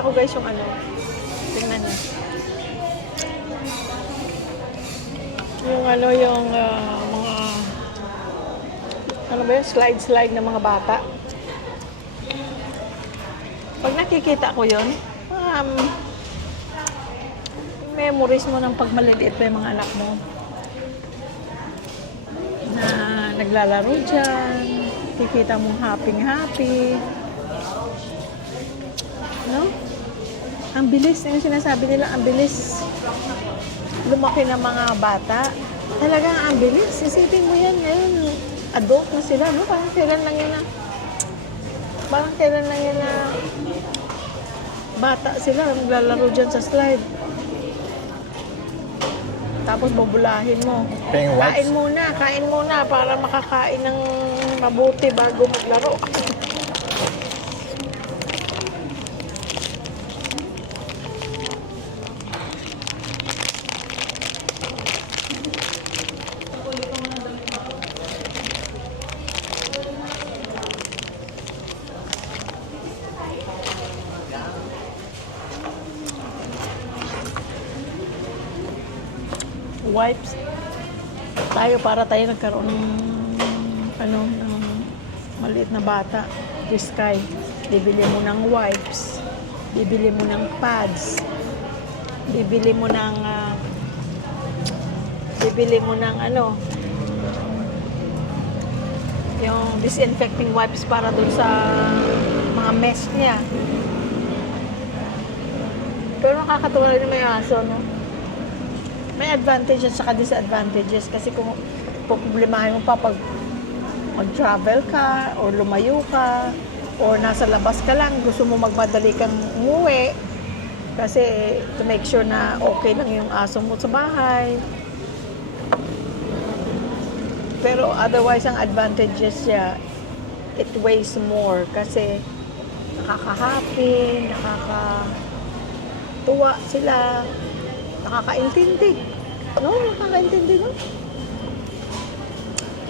Pinakita ko guys yung ano. Tingnan niyo. Yung ano, yung mga, ano ba yun? Slide ng mga bata. Pag nakikita ko yun, memories mo ng pagmaliliit pa yung mga anak mo. Na naglalaro dyan, kikita mong happy. No? Ang bilis, yung sinasabi nila, ang bilis lumaki ng mga bata. Talagang ang bilis. Isipin mo yan ngayon, adult na sila, no? Parang kailan lang yan na bata sila, naglalaro dyan sa slide. Tapos bubulahin mo. Kain muna para makakain ng mabuti bago maglaro. Wipes. Para tayo nagkaroon ng maliit na bata. Sky. Bibili mo ng wipes. Bibili mo ng pads. Bibili mo ng yung disinfecting wipes para dun sa mga mess niya. Pero nakakatuwa rin may aso, no? May advantages at disadvantages kasi kung problemahin mo pa pag mag-travel ka or lumayo ka or nasa labas ka lang, gusto mo magmadali kang umuwi kasi to make sure na okay lang yung aso mo sa bahay. Pero otherwise, ang advantages niya, it weighs more kasi nakaka-happy, nakaka-tuwa sila, nakakaintindi. No? Nakakaintindi, no?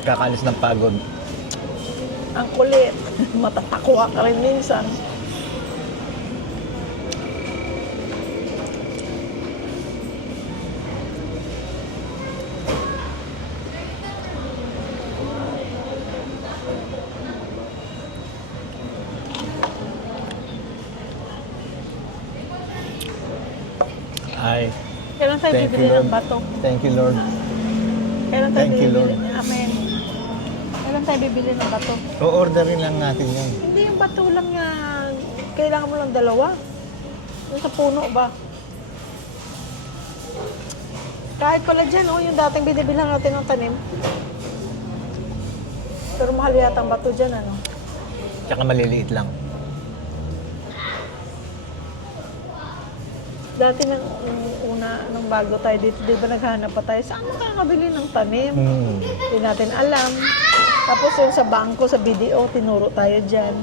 Kakaalis ng pagod. Ang kulit. Matatakwa ka rin minsan. Ay, Kailan tayo Thank bibili you, Lord. ng bato? thank you, Lord. Kailan tayo Thank you, bibili? Lord. Amen. Kailan tayo bibili ng bato? O-orderin lang natin yan. Hindi yung bato lang nga. Kailangan mo lang dalawa. Yung sa puno ba? Kahit pala dyan, oh, yung dating binibilang natin ng tanim. Pero mahal yata ang bato dyan, ano? Tsaka maliliit lang. Dati nung nung bago tayo dito, di ba naghanap pa tayo, saan makakabili ng tanim? Hindi natin alam. Tapos yung sa bangko, sa BDO, tinuro tayo dyan.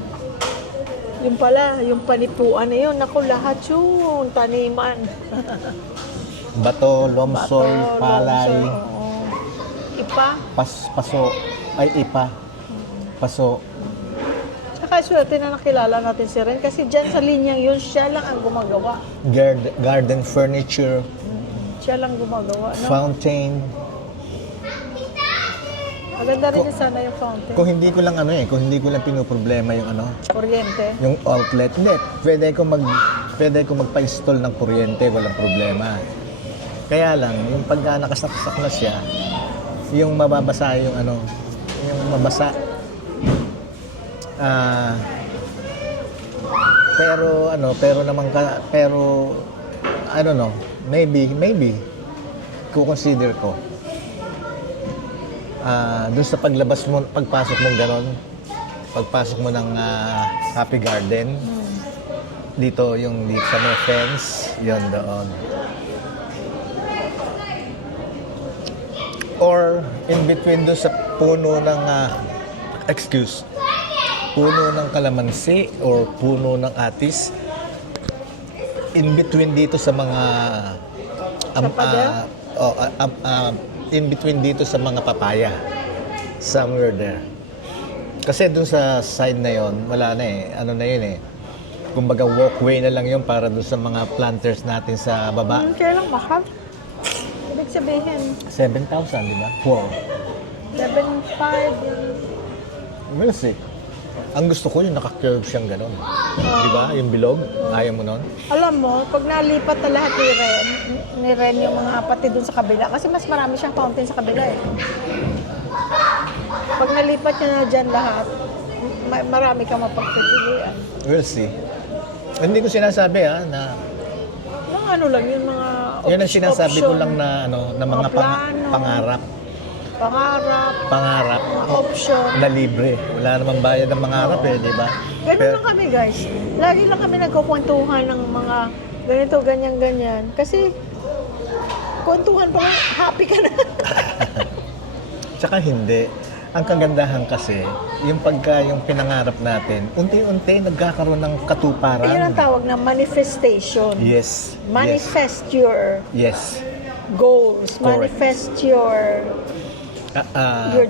Yung pala, yung panipuan na yun, naku, lahat yun, taniman. Bato, lomsoy, Bato, palay, lomsoy, oo. Ipa. paso, ay ipa, paso. Tsaka swerte na nakilala natin si Ren kasi dyan sa linyang yun, siya lang ang gumagawa. Garden furniture, Siya lang gumagawa, no? fountain. Maganda rin sana yung fountain. Kung hindi ko lang kung hindi ko lang pinoproblema yung Kuryente. yung outlet. Hindi, pwede ko magpa-install ng kuryente, walang problema. Kaya lang, yung pagka nakasaksak na siya, yung mababasa yung yung mabasa. Pero I don't know, maybe kukonsider ko. Doon sa pagpasok mo ng Happy Garden, dito sa may fence, yun doon. Or in between doon sa puno ng puno ng kalamansi or puno ng atis, in between dito sa mga in between dito sa mga papaya, somewhere there. Kasi dun sa side na yon, wala na kumbaga walkway na lang yun para doon sa mga planters natin sa baba. Kaya lang mahal. Ibig sabihin, 7,000, di ba? Wow. 7,500. We'll see. Ang gusto ko yung naka-curve siyang gano'n. Di ba? Yung bilog. Ayaw mo nun? Alam mo, pag nalipat na lahat ni Ren yung mga apatid dun sa kabila, kasi mas marami siyang fountain sa kabila eh. Pag nalipat niya na dyan lahat, marami kang mapagpipilian. We'll see. Hindi ko sinasabi na Mga ano lang, yung mga yun ang sinasabi ko option, lang na na mga mga plano, pangarap. Pangarap, mga option. Na libre. Wala namang bayad ng mangarap di ba? Ganun lang kami guys. Lagi lang kami nagkukwentuhan ng mga ganito, ganyan. Kasi kwentuhan pa lang, happy ka na. Tsaka hindi. Ang kagandahan kasi, yung pinangarap natin, unti-unti nagkakaroon ng katuparan. Yun ang tawag na manifestation. Yes. Manifest your Yes. goals. Correct. Manifest your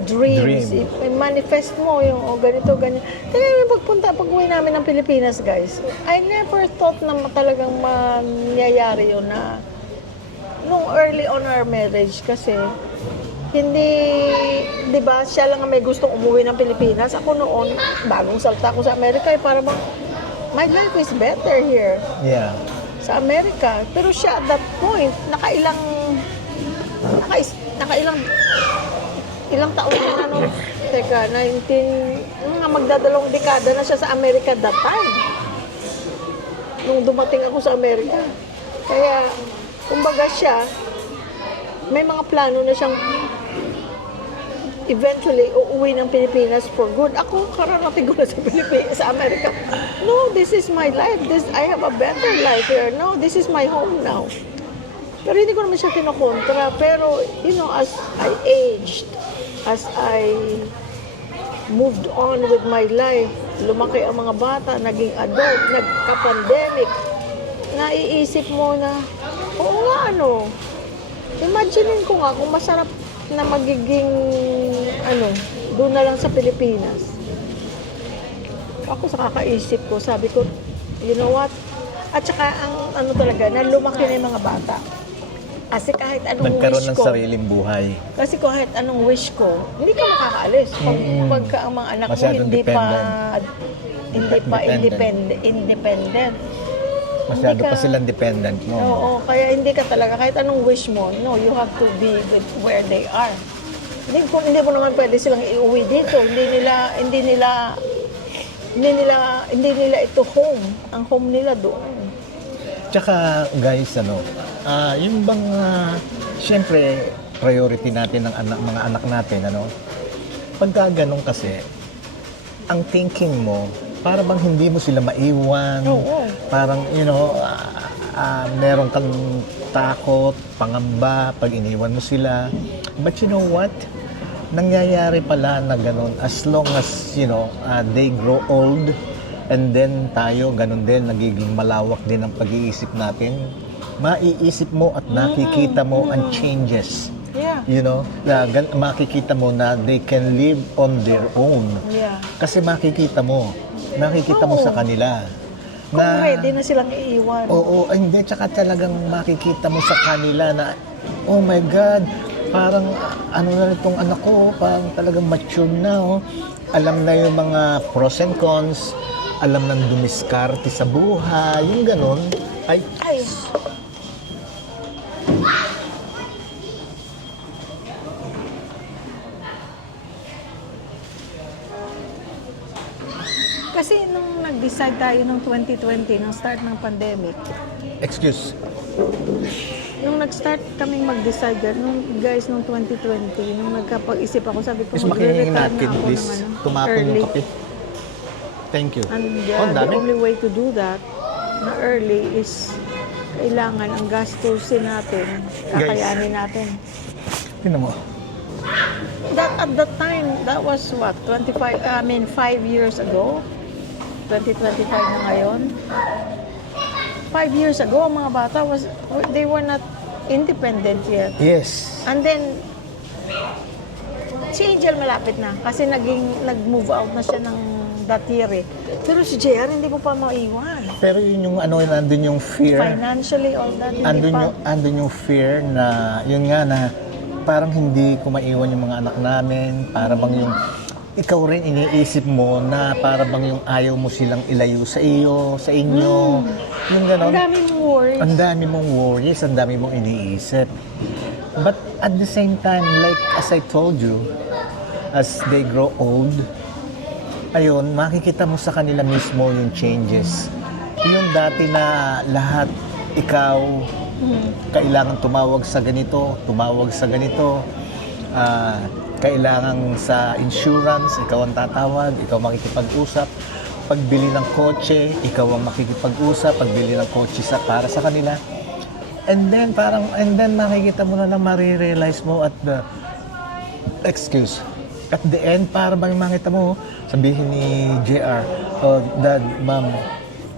dreams. Manifest mo yung ganito, ganyan. Kaya pag-uwi namin ng Pilipinas, guys, I never thought na talagang mangyayari yun na nung early on our marriage kasi hindi, di ba, siya lang ang may gustong umuwi ng Pilipinas. Ako noon, bagong salta ko sa Amerika, para bang, my life is better here. Yeah. Sa Amerika. Pero siya at that point, ilang taon na no? Teka, mga magdadalawang dekada na siya sa Amerika that time. Nung dumating ako sa Amerika. Kaya, kumbaga siya, may mga plano na siyang eventually uuwi ng Pilipinas for good. Ako, kararating ko na sa Amerika. No, this is my life. I have a better life here. No, this is my home now. Pero hindi ko naman siya kinokontra. Pero, as I aged, as I moved on with my life, lumaki ang mga bata, naging adult, nagka-pandemic, naiisip mo na, oo nga imaginein ko nga kung masarap na magiging, doon na lang sa Pilipinas. Ako sa kakaisip ko, sabi ko, you know what? At saka ang talaga, na lumaki na yung mga bata. Kasi kahit anong Nagkaroon wish ng ko, sariling buhay. kasi kahit anong wish ko, hindi ka makakaalis. Pagka ang mga anak mo Masyadong hindi pa Dependent. independent. Masyado Hindi pa ka- silang dependent mo. Oo, kaya hindi ka talaga, kahit anong wish mo, no, you have to be with where they are. Hindi mo naman pwede silang iuwi dito. Hindi nila ito home. Ang home nila doon. Tsaka guys, yung bang, siyempre, priority natin ng mga anak natin, pagka ganun kasi, ang thinking mo, para bang hindi mo sila maiwan, Oo. parang, meron kang takot, pangamba, pag iniwan mo sila. But you know what? Nangyayari pala na ganun, as long as, they grow old, and then tayo, ganun din, nagiging malawak din ang pag-iisip natin. Maiisip mo at nakikita mo ang changes. Yeah. Makikita mo na they can live on their own. Yeah. Kasi makikita mo sa kanila. Kung ready na silang iiwan. Oo, hindi, tsaka talagang makikita mo sa kanila na, oh my God, parang na itong anak ko, parang talagang mature na, alam na yung mga pros and cons, alam nang dumiskarte sa buhay, yung ganun. Ay. Kasi nung nag-decide tayo ng 2020, nung start ng pandemic, Excuse. nung nag-start kaming mag-decide, nung 2020, nung nagkapag-isip ako, sabi ko, Please makihingi magre-retire natin, na ako please. ng Tumapon early. yung kape. Thank you. And Oh, the dami. only way to do that, na early, is kailangan ang gastusin natin, kakayanin natin. Tingnan mo. At that time, that was what, 5 years ago? 2025 na ngayon. 5 years ago, ang mga bata they were not independent yet. Yes. And then, si Angel malapit na kasi nag-move out na siya ng that year eh. Pero si JR, hindi mo pa maiwan. Pero yun yung ano, nandun yung fear. Financially, all that, hindi pa. Andun yung fear na, yun nga na, parang hindi ko maiwan yung mga anak namin, para bang yung, ikaw rin iniisip mo na para bang yung ayaw mo silang ilayo sa iyo, sa inyo. Yung Ang gano'n. dami mong worries. Ang dami mong worries, ang dami mong iniisip. But at the same time, like as I told you, as they grow old, ayun, makikita mo sa kanila mismo yung changes. Yung dati na lahat, ikaw, kailangan tumawag sa ganito, kailangan sa insurance, ikaw ang tatawag, ikaw makikipag-usap. Pagbili ng kotse, ikaw ang makikipag-usap, pagbili ng kotse para sa kanila. And then makikita mo na marirealize mo at the end, para bang makita mo, sabihin ni JR, oh, Dad, Mom,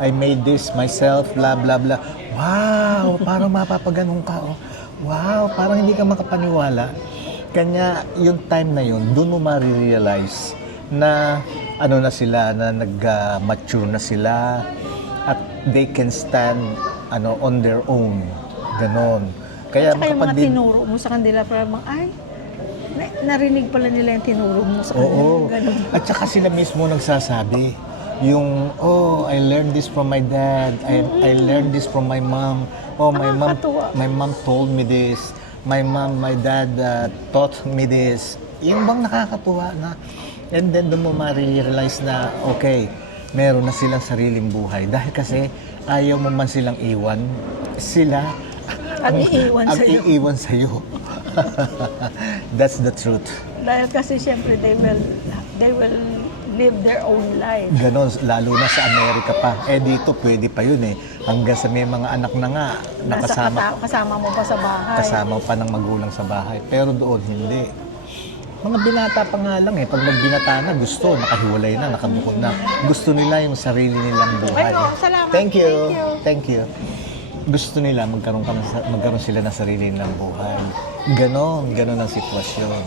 I made this myself, blah, blah, blah. Wow, parang mapapaganong ka. Oh. Wow, parang hindi ka makapaniwala. Kanya, yung time na yun, doon mo marirealize na ano na sila, na nag-mature na sila at they can stand on their own. Ganon. Kaya Tsaka yung mga tinuro mo sa kanila, parang ay, narinig pala nila yung tinuro mo sa kanila. Oo. Ganon. At saka sila mismo nagsasabi. Yung, oh, I learned this from my dad. I learned this from my mom. Oh, my mom told me this. My dad taught me this. Yung bang nakakatuwa na. And then doon mo ma-realize na, okay, meron na silang sariling buhay. Dahil kasi ayaw mo man silang iwan. Sila Ang iiwan sa'yo. That's the truth. Dahil kasi siyempre they will live their own life. Ganon, lalo na sa Amerika pa. Dito pwede pa yun eh. Hanggang sa may mga anak na nga, Kasama mo pa sa bahay. kasama pa ng magulang sa bahay. Pero doon, hindi. Mga binata pa nga lang eh. Pag nagbinata na, gusto, nakahiwalay na, nakabukod na. Gusto nila yung sarili nilang buhay. Ay, salamat. Thank you. Gusto nila magkaroon sila ng sarili nilang buhay. Ganon ang sitwasyon.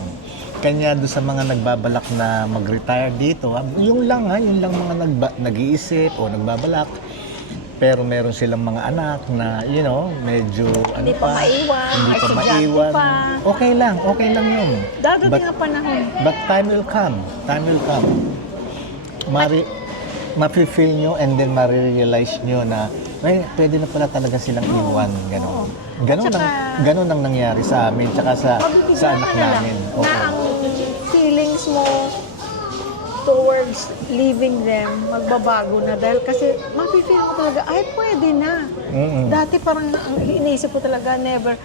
Kanya doon sa mga nagbabalak na mag-retire dito, yung lang mga nag-iisip o nagbabalak. Pero meron silang mga anak na, medyo Hindi pa maiwan, hindi pa estudyante maiwan. pa. Okay lang yun. Dadating ang panahon. But time will come. Ma-feel nyo and then ma-realize nyo na pwede na pala talaga silang iwan. Ganon ang nangyari sa amin tsaka sa anak namin. Na ang feelings mo towards leaving them, magbabago na dahil kasi mafe-feel mo talaga, ay pwede na. Dati parang ang iniisip ko talaga, never,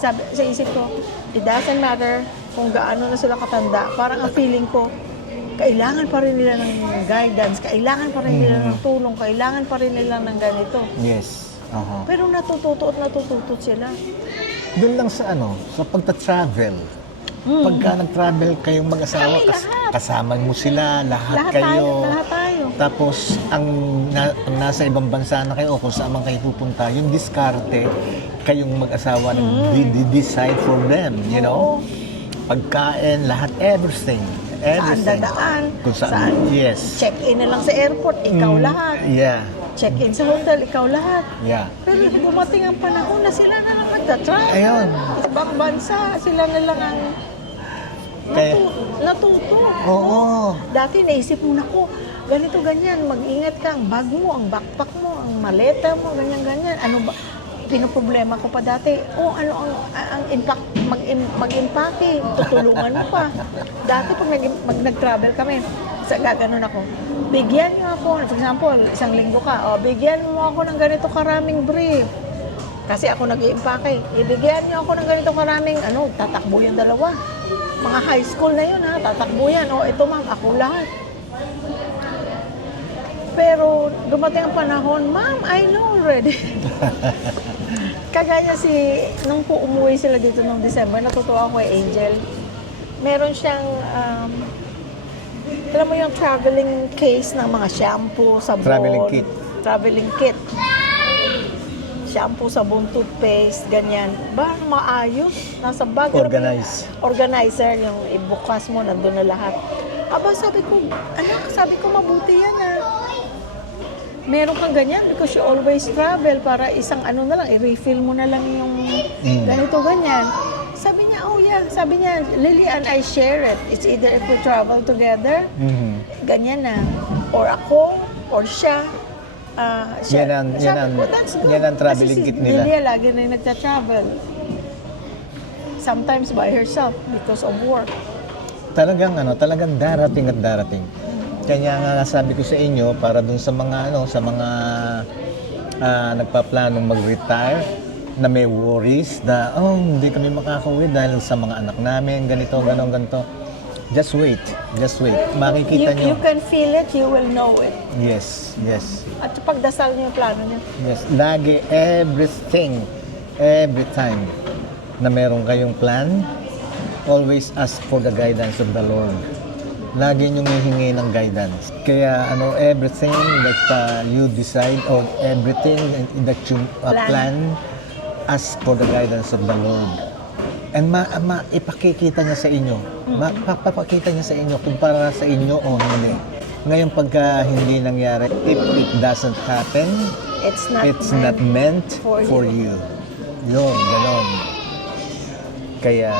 sabi, sa isip ko, it doesn't matter kung gaano na sila katanda, parang ang feeling ko, kailangan pa rin nila ng guidance, kailangan pa rin nila ng tulong, kailangan pa rin nila ng ganito. Yes. Pero natututo sila. Doon lang sa sa pagta-travel. Pagka nag-travel kayong mag-asawa, kasama mo sila, lahat kayo. Lahat tayo. Tapos, ang nasa ibang bansa na kayo, o kung saan man kayo pupunta, yung diskarte, kayong mag-asawa decide for them, you know? Pagkain, lahat, everything. Saan dadaan? Kung saan. Yes. Check-in na lang sa airport, ikaw lahat. Yeah. Check-in sa hotel, ikaw lahat. Yeah. Pero dumating ang panahon na sila na lang nagtatravel. Ayun. Ibang bansa, sila na lang ang natuto. Oo. Dati naisip mo na ko, ganito, ganyan, mag-ingat ka, ang bag mo, ang backpack mo, ang maleta mo, ganyan, ganyan. Ano ba? Pinoproblema ko pa dati, ano ang impact, mag-impake, tutulungan mo pa. Dati pag nag-travel kami, gaganon ako, bigyan niyo ako, for example, isang linggo ka, bigyan mo ako ng ganito karaming brief. Kasi ako nag-iimpake, ibigyan niyo ako ng ganito karaming, tatakbo yung dalawa. Mga high school na yun, tatakbo yan. Ito ma'am, ako lahat. Pero dumating ang panahon, ma'am, I know already. Kagaya nung po umuwi sila dito noong December, natutuwa ako kay Angel. Meron siyang, alam mo yung traveling case ng mga shampoo, sabon. Traveling kit. Shampoo, sabon, toothpaste, ganyan. Maayos. Nasa bag. Organize. Organizer, yung ibukas mo, nandun na lahat. Aba, sabi ko mabuti yan meron kang ganyan because you always travel para isang ano na lang, i-refill mo na lang yung ganito, ganyan. Sabi niya, oh yeah, sabi niya, Lily and I share it. It's either if we travel together, ganyan na, or ako, or siya. Yan ang traveling kit nila. Lilia lagi na yung nagta-travel. Sometimes by herself because of work. Talagang darating at darating. Kaya nga sabi ko sa inyo, para dun sa mga nagpaplanong mag-retire, na may worries na, hindi kami makakauwi dahil sa mga anak namin, ganito. Just wait. Makikita nyo. You can feel it, you will know it. Yes. At pagdasal niyo yung plano niyo. Yes, lagi, every time na meron kayong plan, always ask for the guidance of the Lord. Lagi niyong hihingi ng guidance. Kaya everything that you decide or everything that you plan, ask for the guidance of the Lord. And ipakikita niya sa inyo. Papakita niya sa inyo kung para sa inyo o hindi. Ngayon pagka hindi nangyari, if it doesn't happen, it's not meant for you. Yun, ganon. Kaya,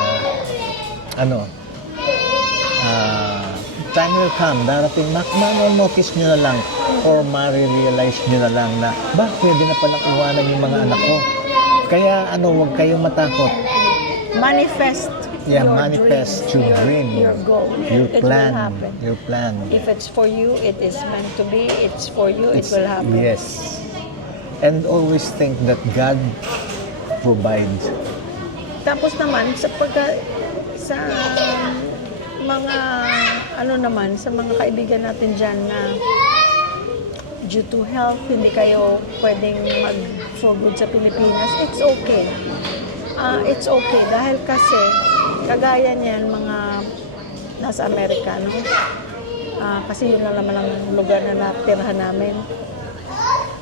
time will come, darating, ma-notice nyo na lang or ma-realize nyo na lang na, pwede na palang iwanan yung mga anak ko. Kaya, huwag kayong matakot. Manifest your dream, your goal. your It plan, will happen. your plan. If it's for you, it is meant to be. It's for you, it will happen. Yes. And always think that God provides. Tapos naman, sa mga, sa mga kaibigan natin dyan na due to health, hindi kayo pwedeng mag-for good sa Pilipinas, it's okay. It's okay dahil kasi kagaya niyan mga nasa Amerika, no? Kasi yun lang naman ang lugar na natirahan namin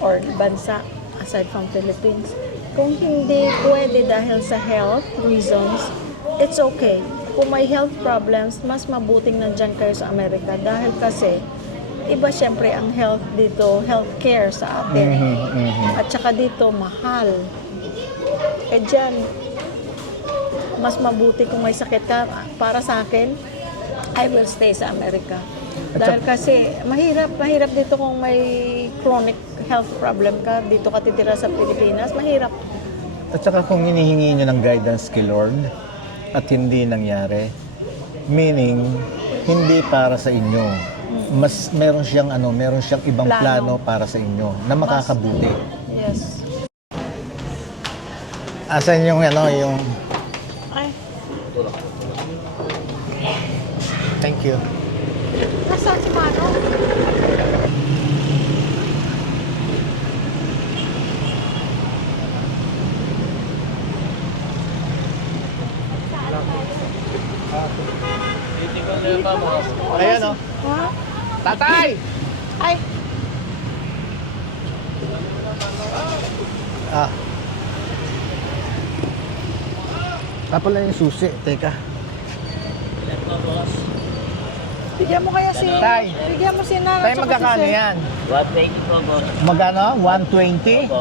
or bansa aside from Philippines. Kung hindi pwede dahil sa health reasons, it's okay. Kung may health problems, mas mabuting nandyan kayo sa Amerika dahil kasi iba syempre ang health dito, healthcare sa atin. At saka dito, mahal. Dyan, mas mabuti kung may sakit ka. Para sa akin, I will stay sa Amerika. Dahil kasi mahirap dito kung may chronic health problem ka, dito ka titira sa Pilipinas, mahirap. At saka kung hinihingi nyo ng guidance kay Lord at hindi nangyari, meaning, hindi para sa inyo. Mas meron siyang ibang plano para sa inyo na makakabuti. Yes. Asan yung yung Ay, thank you. nasaan si Mano? Ayan Ha? Tatay! Ay, Pala yung susi. Teka. bigyan mo kaya si... Tay. Bigyan mo si Nana. Tayo magkakano yan? 120 po, boss. Magkano? 120? Opo.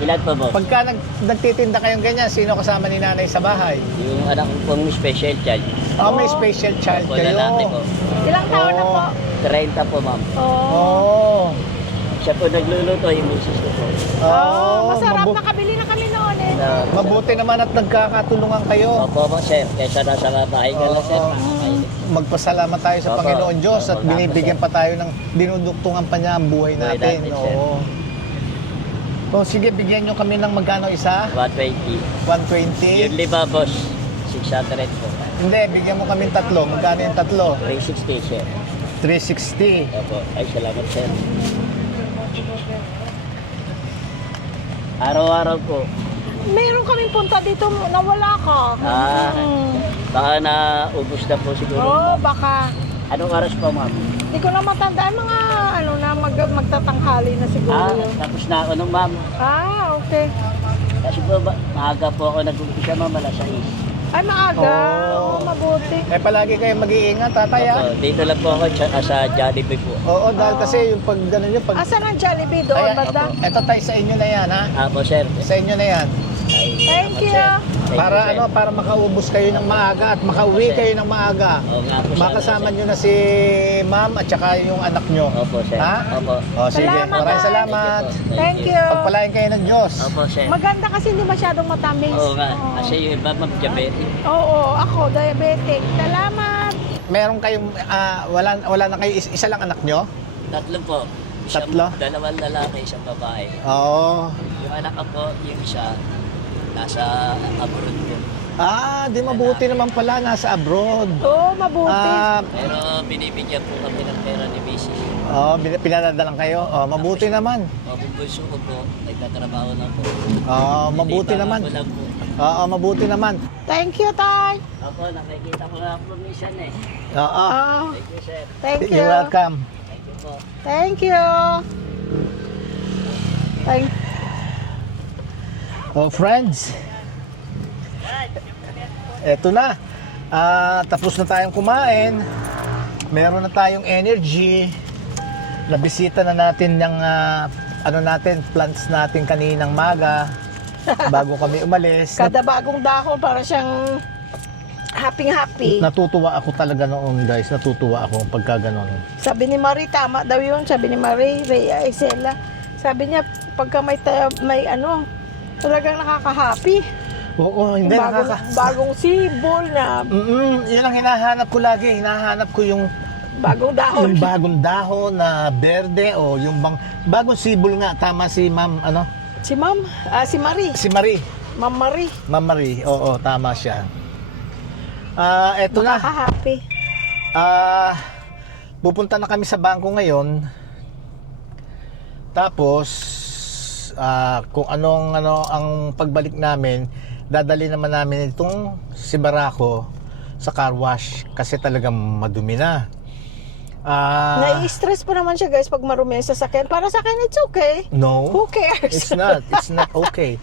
Ilan po, boss? Pagka nagtitinda kayong ganyan, sino kasama ni nanay sa bahay? Yung anak ko pong special child. May special child Opo, kayo. lalaki po. Ilang taon na po? 30 po, ma'am. Oh. Siya po nagluluto, yung misis ko po. Masarap. Nakabili na kami noon eh. Mabuti naman at nagkakatulungan kayo. Opo, po, sir. Kaysa nasa bahay ka lang, sir. Magpasalamat tayo sa Opo. Panginoon Diyos at Opo, binibigyan pa tayo ng dinuduktungan pa niya ang buhay Buhay natin. natin, sir. Oo. So, sige, bigyan nyo kami ng magkano isa? 120. 120? Yearly ba, boss? 600 po. Hindi, bigyan mo kami tatlo. Magkano yung tatlo? 360, sir. 360. Opo. Ay, salamat, sir. Araw-araw po. Meron kaming punta dito, nawala ka. Baka naubos na po siguro. Baka. Anong oras po, ma'am? Hindi ko na matandaan mga magtatanghali na siguro. Tapos na ako nung ma'am. Okay. Kasi po, maaga po ako nag-umpisa, ma'am, alas 6. Ay, maaga. Oo. Mabuti. Eh, palagi kayo mag-iingat, tatay, ah. Opo, dito lang po ako sa Jollibee po. Oo, dahil kasi yung pag gano'n yung pag... Asan ang Jollibee doon, Ayan, banda? eto tayo sa inyo na yan, ha? Apo, sir. Sa inyo na yan. Ay, Thank salamat, you. sir. Thank Para you, sir. ano, para makaubos kayo ng maaga at makauwi Opo, sir. kayo ng maaga. Oo nga po, sir. Makasama nyo na si ma'am at saka yung anak nyo. Opo, sir. Ha? Opo. O, sige. Salamat, Maraming ah. salamat. Thank you. Pagpalain kayo ng Diyos. Opo, sir. Maganda kasi hindi masyadong matamis. Oo nga. Oo. Kasi yung iba mag-diabetic. Oo, ako, diabetic. Salamat. Meron kayong, wala na kayo, isa lang anak nyo? Tatlo po. Isang, Tatlo? Dalawang lalaki, isang babae. Oo. Yung anak ko po, yung isa, nasa abroad po. Di mabuti naman pala, nasa abroad. Oo, mabuti. Pero binibigyan po kami ng pera ni Mrs. Pinadadalang kayo. Mabuti naman. O, kung bunso ko po, nagtatrabaho na po. Mabuti Nilibangan naman. ko lang po. Mabuti naman. Thank you, Tay. Ako, nakikita ko nga po minsan eh. Oo. Thank you, sir. Thank you. You're welcome. Thank you po. Thank you. Thank Oh, friends. Eto na. Tapos na tayong kumain. Meron na tayong energy. Nabisita na natin yung plants natin kaninang maga bago kami umalis. Kada bagong dako, para siyang happy-happy. Natutuwa ako talaga noon, guys. Natutuwa ako pagka ganon. Sabi ni Marie, tama daw yun. Sabi ni Marie, Rhea, Isela. Sabi niya, pagka may talagang nakaka-happy. Oo, hindi Bagong sibol na Yun ang hinahanap ko lagi. Hinahanap ko yung bagong dahon. yung bagong dahon na berde o yung bagong sibol nga. Tama si ma'am, Si Ma'am, si Marie. si Marie. Ma'am Marie. Ma'am Marie, oo, tama siya. Eto na. Nakaka-happy. Pupunta na kami sa bangko ngayon. Tapos, kung ang pagbalik namin, dadali naman namin itong si Barako sa car wash kasi talagang madumi na. Nai-stress pa naman siya, guys, pag marumi ang sasakyan. Para sa akin, it's okay. No. Who cares? It's not okay.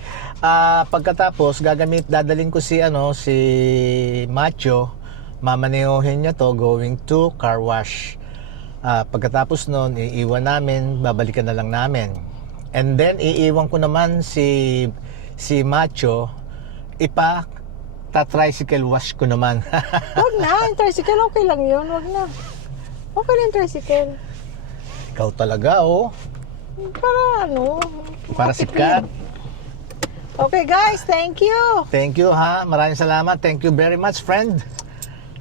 Pagkatapos dadalhin ko si Macho, mamanehohin niya to going to car wash. Pagkatapos noon, iiwan namin, babalikan na lang namin. And then iiwan ko naman si Macho, tricycle wash ko naman. Wag na, yung tricycle, okay lang yun. Wag na. Okay lang yung tricycle. Ikaw talaga, oh. Para Para sikat. Okay, guys, thank you. Thank you, ha. Maraming salamat. Thank you very much, friend.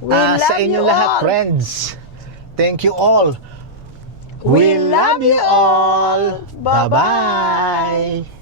We love sa inyo you lahat, all. friends. Thank you all. We love you all. Bye-bye.